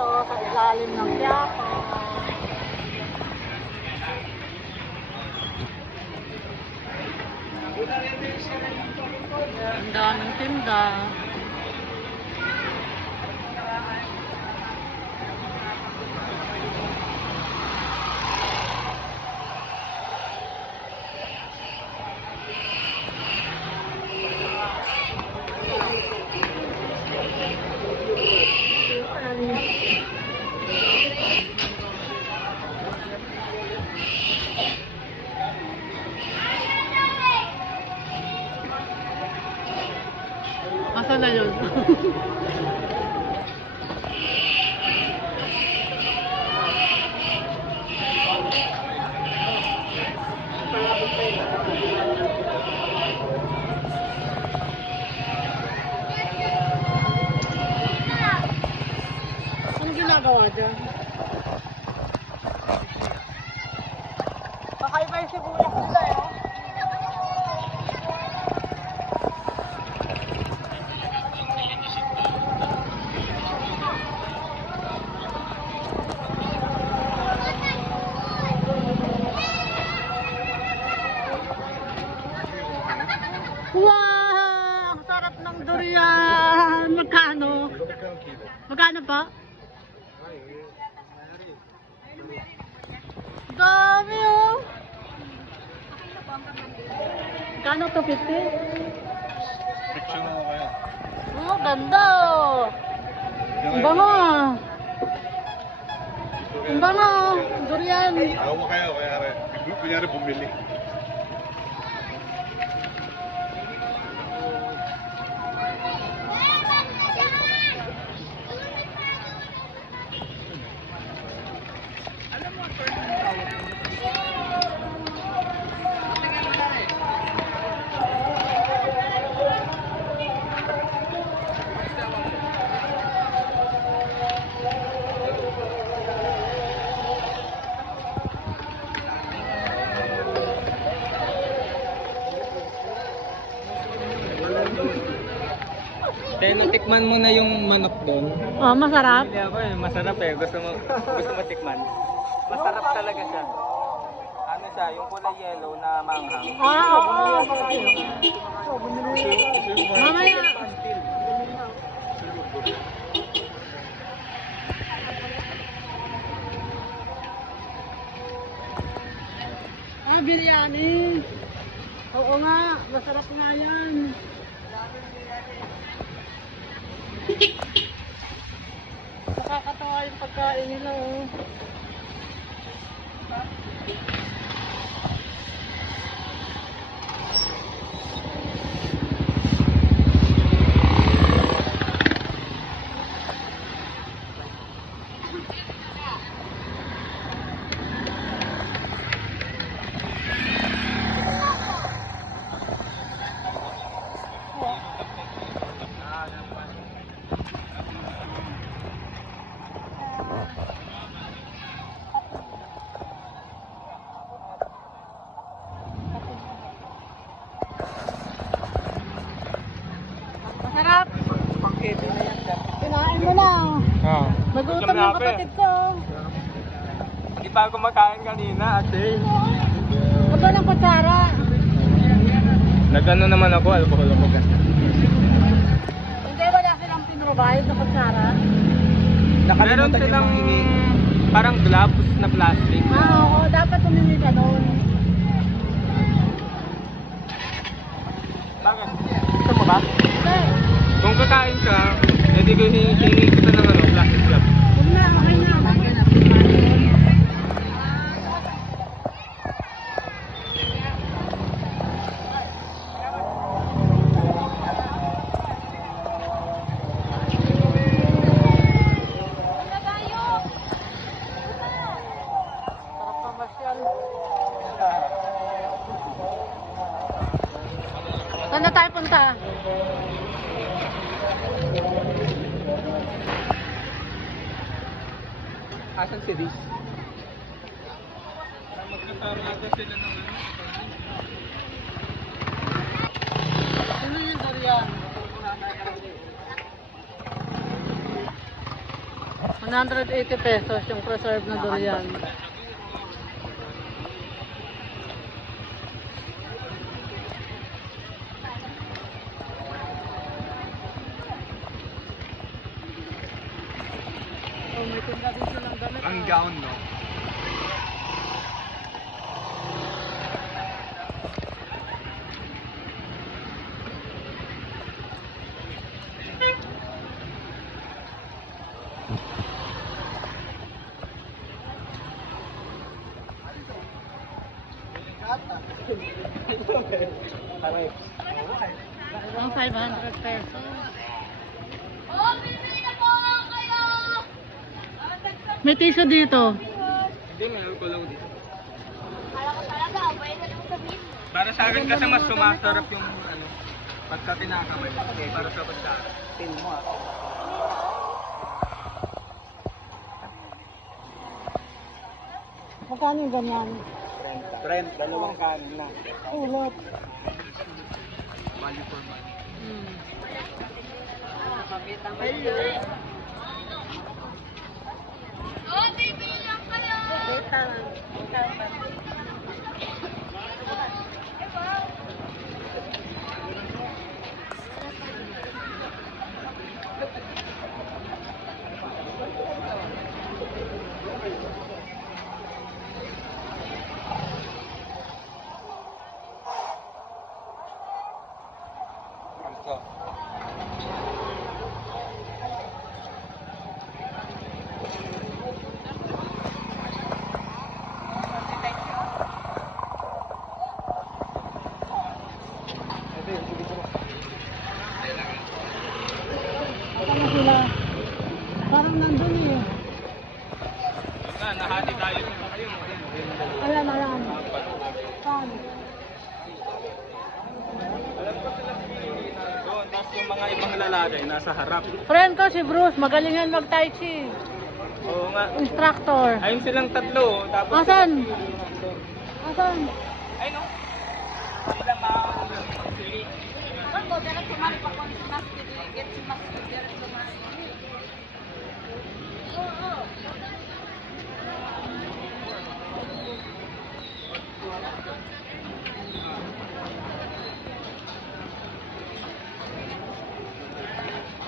dito sa ilalim ng Quiapo. Ang daming tinda. Asa na yun? Anong ginagawa dyan? Kakaiba yung sibuyas nila eh. Wow! Ang sarap ng durian! Magkano? Magkano pa? Dami oh! Magkano to? 50? Picture mo kayo. Oh, ganda oh! Ang bango ah! Ang bango! Durian! Awa kayo, kunyari bumili. Dahil natikman mo na yung manok doon. Oh, masarap? Hindi ako eh, masarap eh. Gusto mo tikman. Masarap talaga siya. Ano siya, yung kulay yellow na manghang. Ah, oo. Mamaya. Ah, biryani. Oo nga, masarap nga yan. Nakakatawa yung pagkain nila oh. Masarap. Pang-heavy na yan. Kinain mo na. Oo. Nagutom yung kapatid ko. Hindi pa ako makain kanina, ate. Aba ng kutsara. Nagano naman ako, alcohol ako ka. Hindi wala silang pinrovide na kutsara. Meron silang parang gloves na plastic. Ah, oo. Dapat tumili ka doon. Bakit? Gusto mo ba? Hindi. Kung kakain ka, hindi ko hihingi kita ng plastic glove. Huwag na. Okay na. Saan na tayo punta? Asan si Riz? Magkakaroon sila ng Sino yung durian? 180 pesos yung preserve na durian. Oh, may tinda din silang damit. Ang gown, no? Ang 500 pesos. May tissue dito. Hindi, meron ko lang dito. Para sa akin kasi mas sumasarap yung ano, pagka tinakamay. Okay, para sa basta. Feel mo ah. Magkano yung ganyan? Trend, dalawang kanin na. Ulot. Value for money. Ano sila? Parang nandun eh. Nahati tayo. Ayan, ayan. Saan? Alam ko sila doon, tapos yung mga ibang lalaki nasa harap. Friend ko si Bruce, magaling yan mag-tai chi. Oo nga. Instructor. Ayun silang tatlo, tapos... Asan? Asan? Ay no. Sila sili.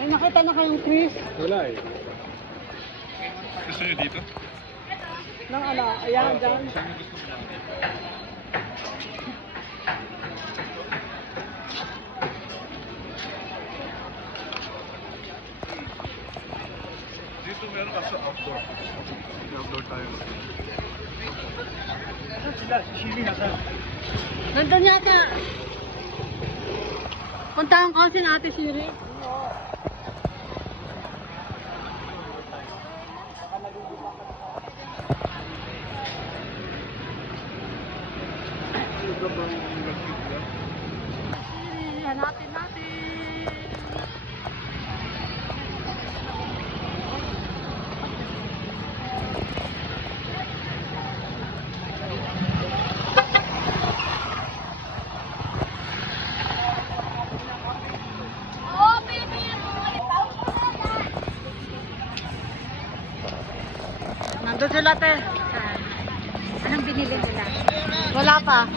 Ay, nakita na kayong Chris? Wala eh. Gusto nyo dito? Nang ala, ayan, dyan. Dito meron kaso outdoor. Outdoor tayo. Nandun yata. Puntahan ko si Ate Siri. Siri, hanapin natin. Nandun sila, te. Anong binili nila? Wala pa.